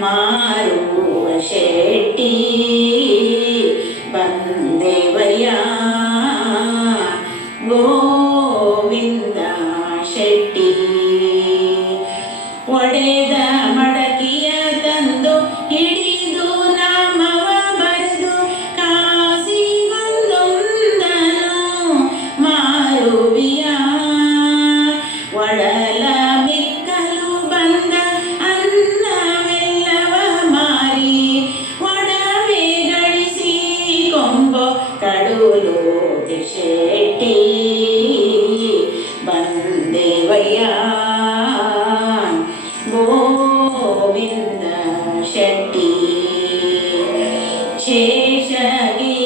ಮಾರುವ ಶೆಟ್ಟಿ. ಬಂದೇವಯ್ಯ ಗೋವಿಂದ ಶೆಟ್ಟಿ. ಒಡೆದ ಕೊಂಬೊ ಕಡುಲು ಶೆಟ್ಟಿ ಬಂದೇವಯ್ಯ ಗೋವಿಂದ ಶೆಟ್ಟಿ ಶೇಷಗಿರಿಯ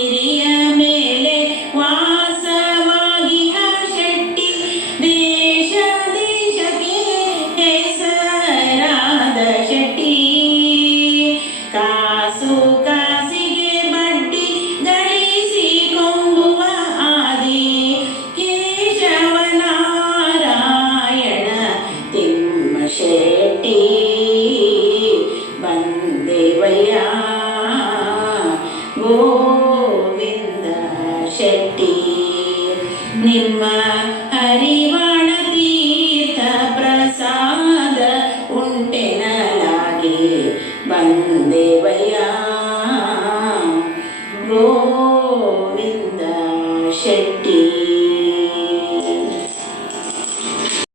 ಬಂದೇವಯ್ಯ ಗೋವಿಂದ ಶೆಟ್ಟಿ ನಿಮ್ಮ ಹರಿವಾಣ ತೀರ್ಥ ಪ್ರಸಾದ ಉಂಟೆನಲಾಗಿ ಬಂದೇವಯ್ಯ ಗೋವಿಂದ ಶೆಟ್ಟಿ